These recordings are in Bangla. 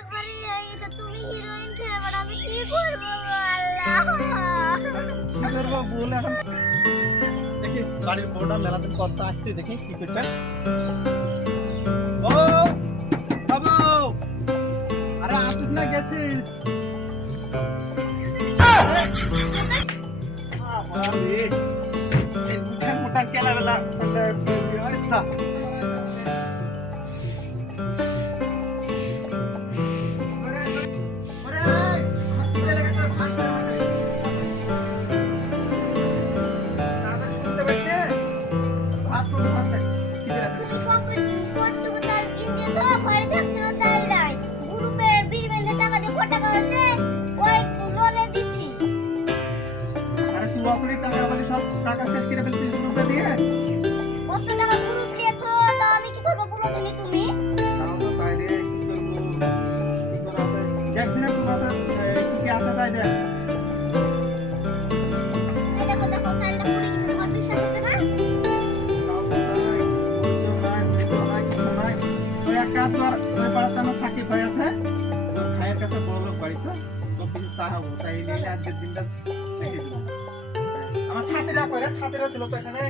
একবারই গেছে তুমি হিরোইন খেয়ে এবার আমি কি করব আল্লাহ বল এখন দেখি ও, বাবু, আরে সাকিব ভাই আছে। তোর ভাইয়ের কাছে বড় লোক বাড়ি তো তো কিছু চাহাবো তাই নিয়ে আজকের দিনটা আমার ছাতিরা কইরা ছাতিরা ছিল তো এখানে।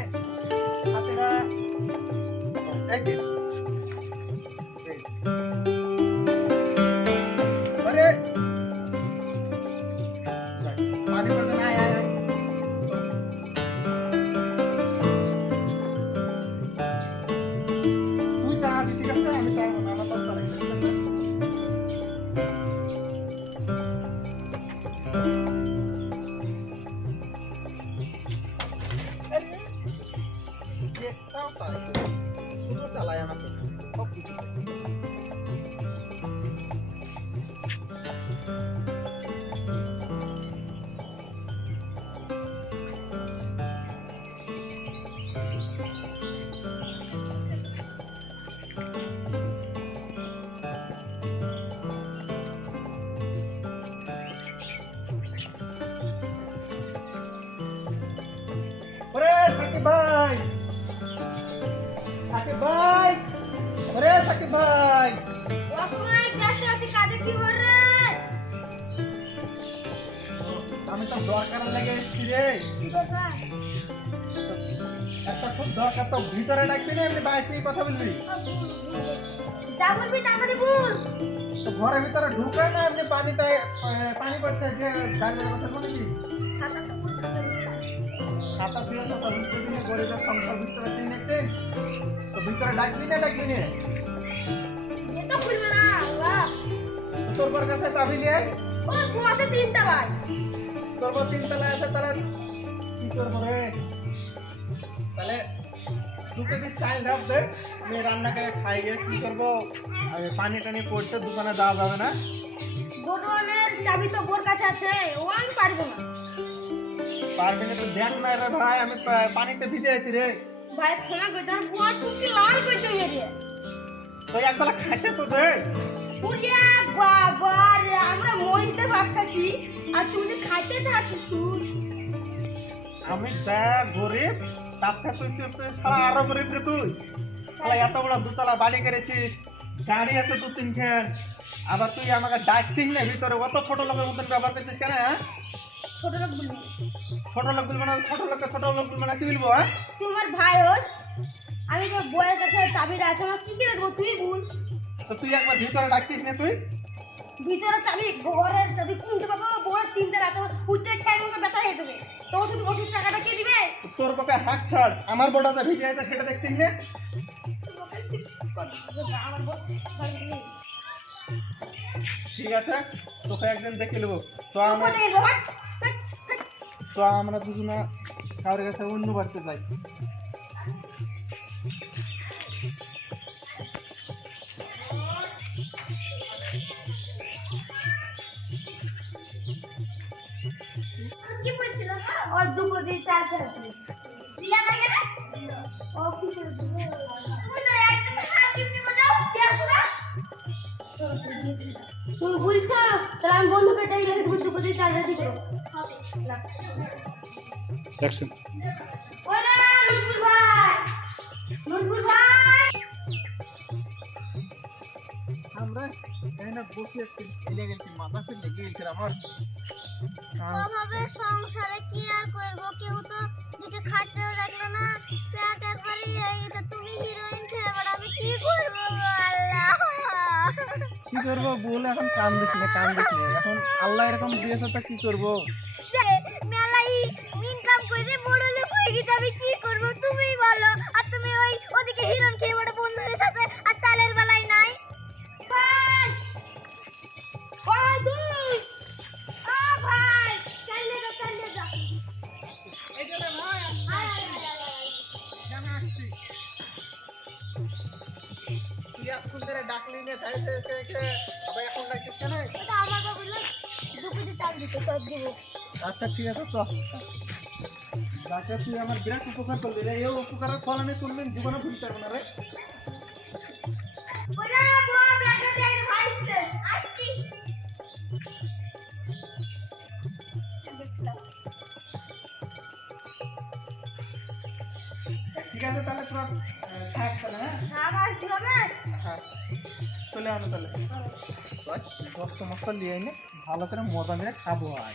ভাই। কি করে আমি তো দরকার লেগে এসেছি রে। একটা খুব দরকার তো ভিতরে ডাকবি না এমনি বাইরে থেকে কথা বলবি। যা বলবি তাড়াতাড়ি বল তো ঘরের ভিতরে ঢুকে না এমনি পানিতে আহ, পানি পড়ছে যে গাড়ির কথা তো বলতে হবে সাঁতার দিয়ে তো দিনে গরিবের সংসার বুঝতে পারছিস তো ভিতরে ডাকবি না ডাকবি না? এটা খুলবে না আল্লাহ তোর বর কাছে চাবি নিয়ে তোর বর আছে তাহলে কি করব রে? তাহলে দুটো দিন চাল ধাপ দে আমি রান্না করে খাই গিয়ে কি করব? আমি পানি টানি পড়ছে দোকানে যাওয়া যাবে না। গোডনের চাবি তো বোর কাছে আছে ও আমি পারব না। পারবি না তো দেখ না রে ভাই আমি পানিতে ভিজে আছি রে। ভাই গইতে আর বুয়ার টুকি লাল গইতে মেরে? তো একবেলা খাইতে তো দে পুরিয়া বাবা রে আমরা মহিষদের ভাত খাচ্ছি। আর তুই যে খাইতে চাচ্ছিস তুই? আমি যা গরিব তার থেকে তুই তুই তুই সারা আরও গরিব রে তুই। তাহলে এত বড় দুতলা বাড়ি করেছিস গাড়ি আছে দু তিনখান আবার তুই আমাকে ডাকছিস না ভিতরে অত ছোট লোকের মতন ব্যবহার করছিস কেন হ্যাঁ? ছোট লোক বলবি। ছোট লোক বলব না ছোট লোককে ছোট লোক বলব না কি বলব হ্যাঁ? তুই আমার ভাই হোস আমি তো বইয়ের কাছে চাবিটা আছে আমার কি করে দেবো? তুই বল। তো তুই একবার ভিতরে ডাকছিস না তুই। ভিতরে চাবি ঘরের চাবি কোনটা পাবো বড় তিনটে রাতে উঠতে টাইম মতো ব্যথা হয়ে যাবে। তো ওষুধ ওষুধ টাকাটা কে দিবে? তোর পক্ষে হাত ছাড়। আমার বড়টা ভিজে আছে সেটা দেখছিস না। আমার বড় ঠিক আছে তোকে একদিন দেখে নেব। তো আমরা। তো আমরা দুজনে কারোর কাছে অন্য বাড়িতে যাই। ও দু কেজি চাল চাল দিয়া না গেলে ও কি করে দিবে তুমি তুমি বলছো তাহলে আমি বন্ধুকে ডেকে দেবো দু কেজি চাল দিতে দেখছেন ওরে নজরুল ভাই নজরুল ভাই আমরা তাই না বসে লেগে গেছি মাথা ফেলে লেগে গেছে আমার। অভাবে সংসারে কি আর করব? কেউ তো দুটো খাটতেও রাখল না। পেট একবারই হয়ে গেছে তুমি হিরোইন খেয়ে বেড়া আমি কি করব আল্লাহ? কি করব বলে এখন কান দিস না কান দিস না এখন আল্লাহ এরকম দিয়েছে তা কি করব? মেলাই ইনকাম করে বড় লোক হয়ে গেছে আমি কি আচ্ছা ঠিক আছে তো। যাতে তুই আমার বিরাট উপকার করলি রে। এই উপকারের ফল আমি কোনদিন জীবনে ভুলতে পারব না রে। ঠিক আছে তাহলে তোরা থাক তাহলে হ্যাঁ? হ্যাঁ। চলে আনো তাহলে। দশটা মশলা নিয়ে ভালো করে মজা মেরে খাব আর।